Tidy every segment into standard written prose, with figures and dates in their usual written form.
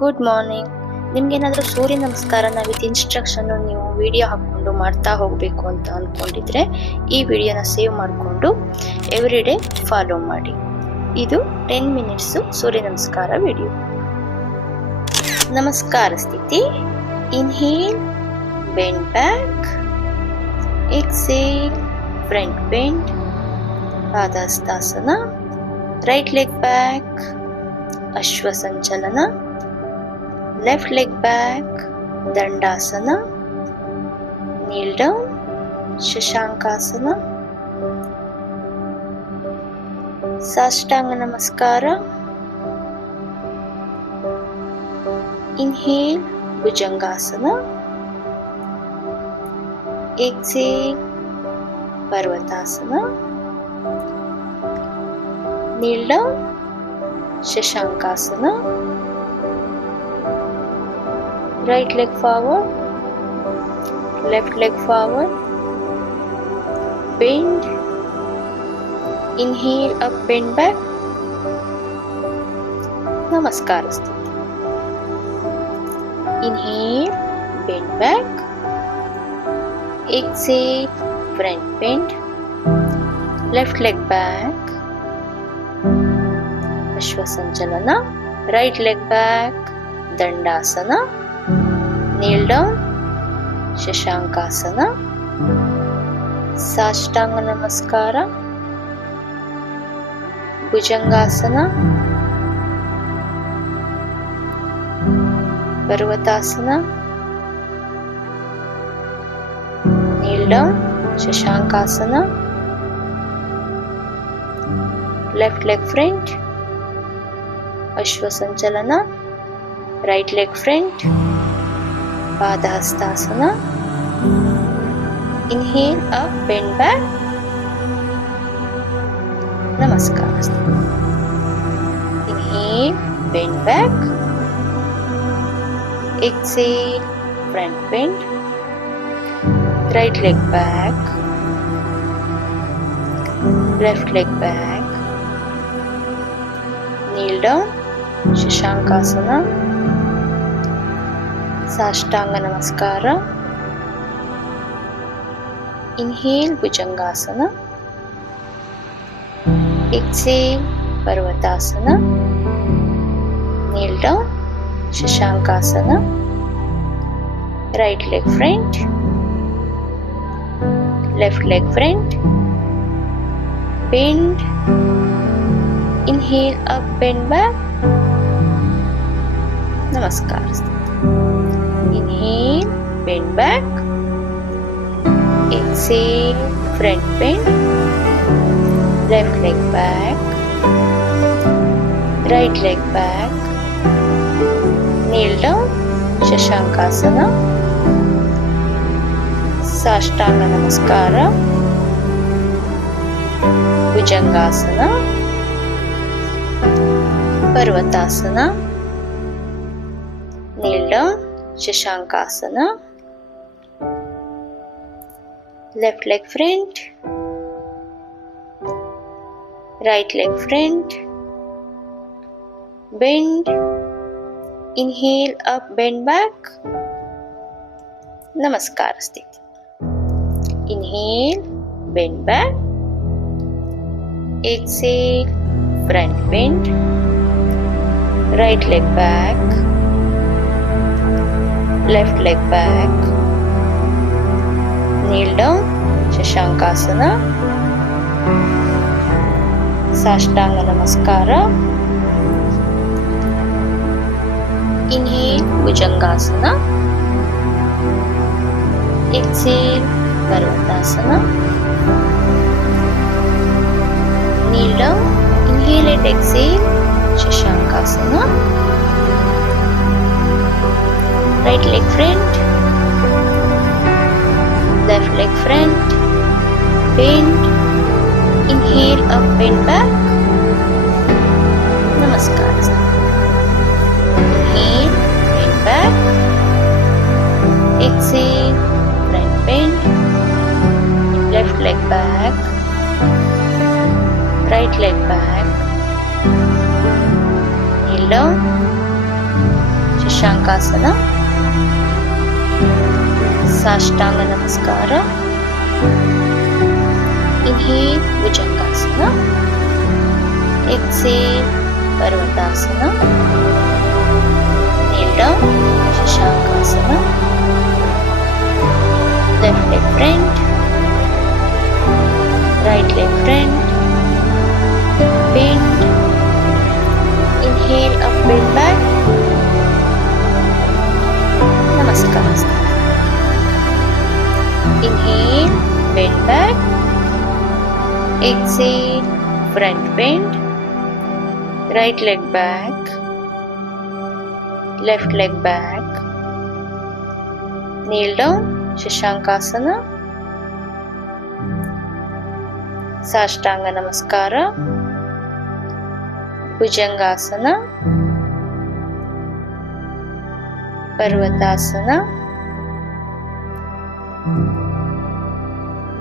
Good morning. ನಿಮ್ಗೇನಾದರೂ ಸೂರ್ಯ ನಮಸ್ಕಾರನ ವಿತ್ ಇನ್ಸ್ಟ್ರಕ್ಷನ್ ನೀವು ವಿಡಿಯೋ ಹಾಕ್ಕೊಂಡು ಮಾಡ್ತಾ ಹೋಗಬೇಕು ಅಂತ ಅಂದ್ಕೊಂಡಿದ್ರೆ ಈ ವಿಡಿಯೋನ ಸೇವ್ ಮಾಡಿಕೊಂಡು ಎವ್ರಿ ಡೇ ಫಾಲೋ ಮಾಡಿ. ಇದು 10 ಮಿನಿಟ್ಸ್ ಸೂರ್ಯ ನಮಸ್ಕಾರ ವಿಡಿಯೋ. ನಮಸ್ಕಾರ ಸ್ಥಿತಿ. Inhale, bend back. Exhale, front bend. Padahastasana. Right leg back. Ashwa Sanchalana. Left leg back. Dandasana. Kneel down. Shashankasana. Sashtanga Namaskara. Inhale, Bhujangasana. Exhale, Parvatasana. Kneel down. Shashankasana. Right leg forward, left leg forward, bend, inhale up, bend back. Namaskar sthiti. Inhale, bend back. Exhale, front bend. Left leg back. Ashwa Sanchalana. Right leg back. Dandasana. Kneel down. Shashankasana. Saashtanga Namaskara. Bhujangasana. Parvatasana. Kneel down. Shashankasana. Left leg front. Ashwa Sanchalana. Right leg front. Padahastasana. Inhale up, bend back. Namaskar. Inhale, bend back. Exhale, front bend. Right leg back. Left leg back. Kneel down. Shashankasana. Sashtanga Namaskara. Inhale, Bhujangasana. Exhale, Parvatasana. Kneel down. Shashankasana. Right leg front. Left leg front. Bend. Inhale up, bend back. Namaskara. Inhale, bend back. Exhale, front bend. Left leg back. Right leg back. Kneel down. Shashankasana. Saashtanga Namaskara. Bhujangasana. Parvatasana. Kneel down. Shashankasana. Left leg front. Right leg front. Bend. Inhale up, bend back. Namaskar sthiti. Inhale, bend back. Exhale, front bend. Right leg back. Left leg back. Kneel down. Shashankasana. Saashtanga Namaskara. Inhale, Bhujangasana. Exhale, Parvatasana. Kneel down. Inhale and exhale, Shashankasana. Right leg front. Left leg front. Bend. Inhale up, bend back. Namaskar. Inhale, bend back. Exhale, front bend. Left leg back. Right leg back. Kneel down. Shashankasana, Sashtanga ನಮಸ್ಕಾರ. Inhale Bhujangasana. Exhale Parvatasana. Kneel down Shashankasana. Left leg front, right leg front, bend. Inhale up, bend back. Namaskar. Inhale, bend back. Exhale, front bend. Right leg back, left leg back. Kneel down, Shashankasana. Sashtanga Namaskara. Bhujangasana. Parvatasana.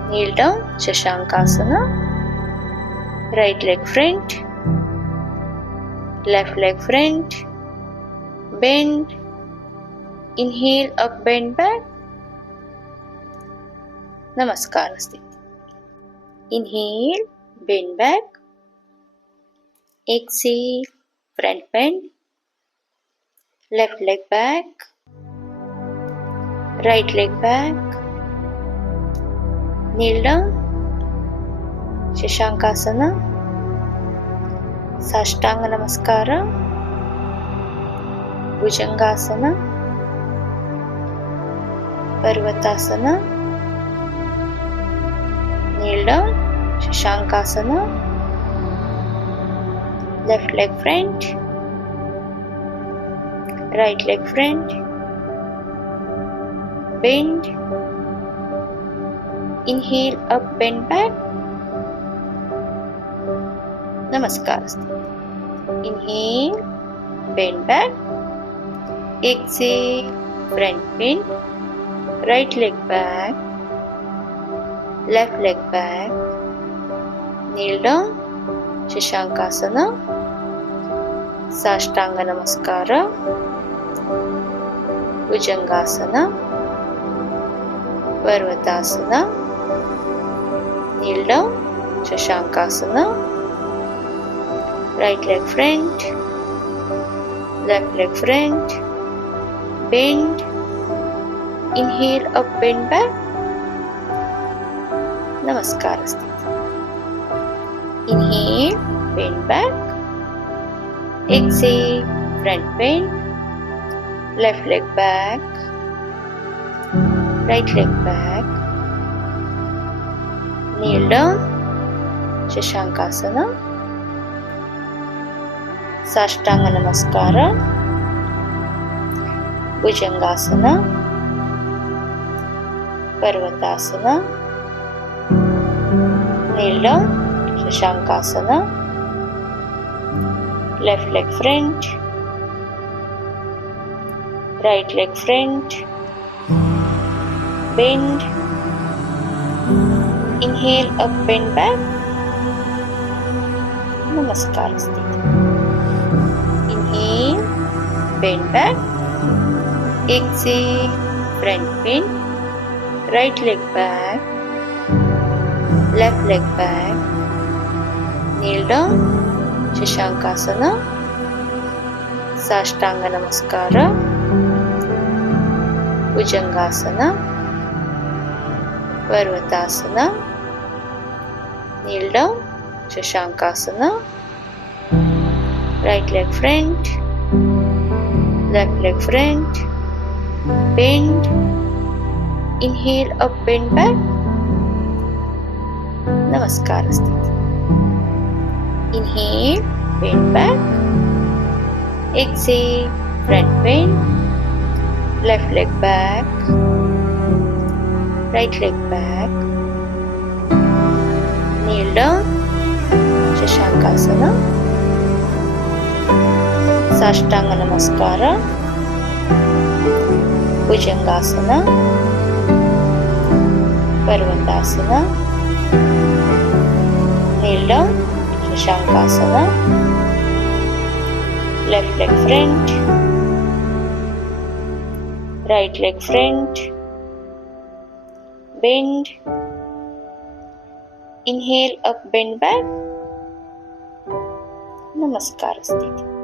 Kneel down, Shashankasana. Right leg front, left leg front, bend. Inhale up, bend back. Namaskar. Inhale, bend back. Exhale, front bend. Left leg back, right leg back. Kneel down, Shashankasana. Sashtanga Namaskara. Bhujangasana. Parvatasana. Kneel down, Shashankasana. Left leg front, right leg front, bend. Inhale up, bend back. Namaskar. Inhale, bend back. Exhale, front bend. Right leg back, left leg back. Kneel down, Shashankasana. Sashtanga Namaskara. Bhujangasana. Parvatasana. Kneel down, Shashankasana. Right leg front, left leg front, bend. Inhale up, bend back. Namaskar. Inhale, bend back. Exhale, front bend. Left leg back, right leg back. Kneel down, Shashankasana. Sashtanga Namaskara. Bhujangasana. Parvatasana. Kneel down, Shashankasana. Left leg front, right leg front, bend. Inhale up, bend back. Namaskar. Inhale, bend back. Exhale, front bend. Right leg back, left leg back. Kneel down, Shashankasana. Sashtanga Namaskara. Bhujangasana. Parvatasana. Kneel down, Shashankasana. Right leg front, left leg front, bend. Inhale up, bend back. Namaskar. Inhale, bend back. Exhale, front bend. Left leg back, right leg back. Kneel down, Shashankasana. Sashtanga Namaskara. Bhujangasana. Parvatasana. Kneel down, Shashankasana. Left leg front, right leg front, bend, inhale up, bend back, Namaskar स्थिति.